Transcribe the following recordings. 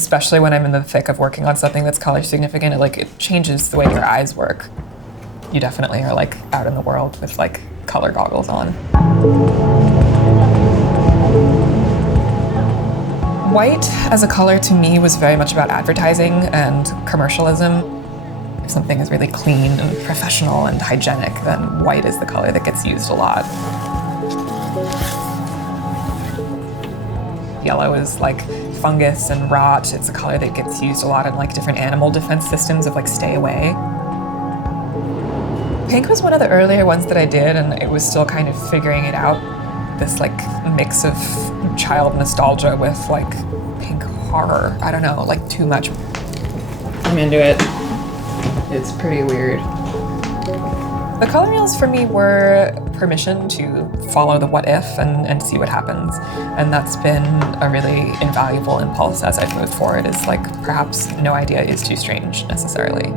especially when I'm in the thick of working on something that's color significant, it changes the way your eyes work. You definitely are out in the world with color goggles on. White as a color to me was very much about advertising and commercialism. If something is really clean and professional and hygienic, then white is the color that gets used a lot. Yellow is fungus and rot. It's a color that gets used a lot in different animal defense systems of stay away. Pink was one of the earlier ones that I did, and it was still kind of figuring it out. This mix of child nostalgia with pink horror. I don't know, too much. I'm into it. It's pretty weird. The color reels for me were permission to follow the what if and see what happens. And that's been a really invaluable impulse as I've moved forward, is perhaps no idea is too strange necessarily.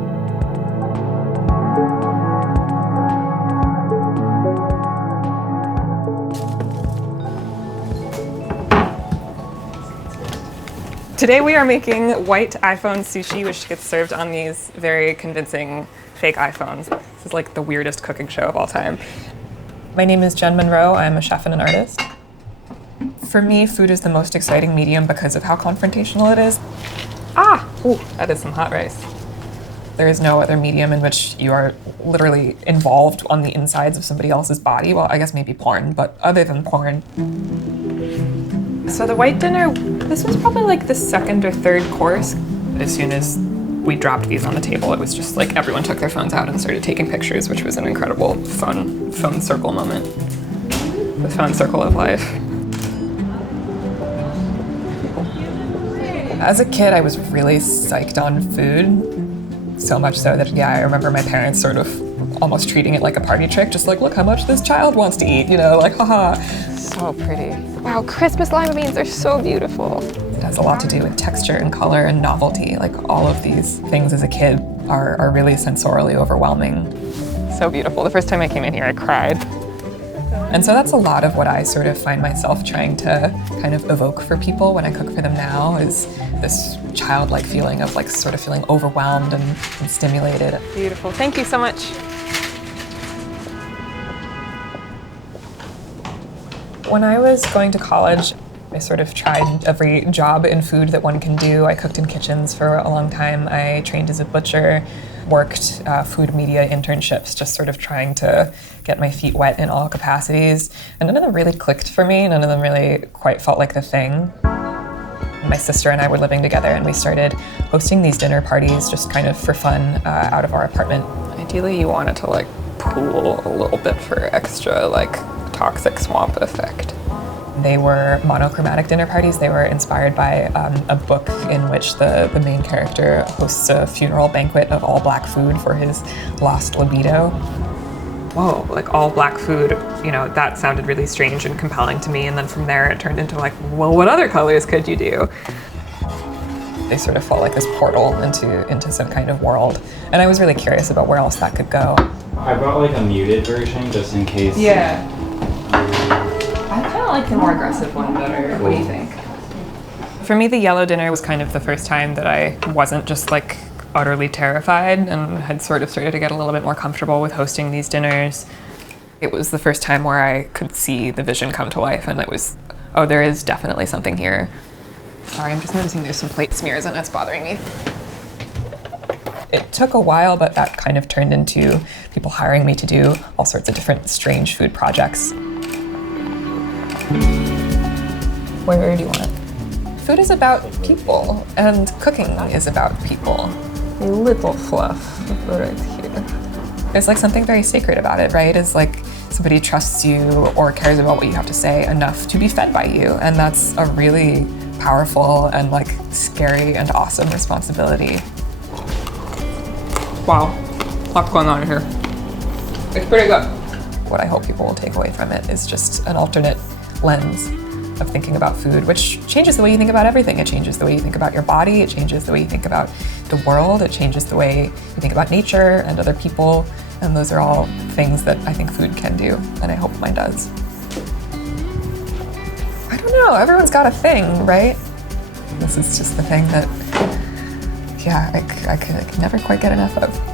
Today we are making white iPhone sushi, which gets served on these very convincing fake iPhones. This is the weirdest cooking show of all time. My name is Jen Monroe. I'm a chef and an artist. For me, food is the most exciting medium because of how confrontational it is. Ooh, that is some hot rice. There is no other medium in which you are literally involved on the insides of somebody else's body. Well, I guess maybe porn, but other than porn. So the white dinner, this was probably the second or third course. As soon as we dropped these on the table, it was just everyone took their phones out and started taking pictures, which was an incredible fun phone circle moment. The phone circle of life. As a kid, I was really psyched on food. So much so that, I remember my parents sort of almost treating it like a party trick, just look how much this child wants to eat, haha. So pretty. Wow, Christmas lima beans are so beautiful. It has a lot to do with texture and color and novelty. All of these things as a kid are really sensorially overwhelming. So beautiful. The first time I came in here, I cried. And so that's a lot of what I sort of find myself trying to kind of evoke for people when I cook for them now, is this childlike feeling of sort of feeling overwhelmed and stimulated. Beautiful. Thank you so much. When I was going to college, I sort of tried every job in food that one can do. I cooked in kitchens for a long time. I trained as a butcher, worked food media internships, just sort of trying to get my feet wet in all capacities. And none of them really clicked for me. None of them really quite felt like the thing. My sister and I were living together, and we started hosting these dinner parties just kind of for fun out of our apartment. Ideally, you want it to pool a little bit for extra toxic swamp effect. They were monochromatic dinner parties. They were inspired by a book in which the main character hosts a funeral banquet of all black food for his lost libido. Whoa, all black food, that sounded really strange and compelling to me. And then from there it turned into well, what other colors could you do? They sort of felt like this portal into some kind of world. And I was really curious about where else that could go. I brought a muted version just in case. Yeah. I kind of like the more aggressive one better. What do you think? For me, the yellow dinner was kind of the first time that I wasn't just utterly terrified and had sort of started to get a little bit more comfortable with hosting these dinners. It was the first time where I could see the vision come to life, and it was, oh, there is definitely something here. Sorry, I'm just noticing there's some plate smears and that's bothering me. It took a while, but that kind of turned into people hiring me to do all sorts of different strange food projects. Where do you want it? Food is about people, and cooking is about people. A little fluff right here. There's something very sacred about it, right? It's somebody trusts you or cares about what you have to say enough to be fed by you, and that's a really powerful and scary and awesome responsibility. Wow, lots going on here. It's pretty good. What I hope people will take away from it is just an alternate lens of thinking about food, which changes the way you think about everything. It changes the way you think about your body, it changes the way you think about the world, it changes the way you think about nature and other people, and those are all things that I think food can do, and I hope mine does. I don't know, everyone's got a thing, right? This is just the thing that, yeah, I could never quite get enough of.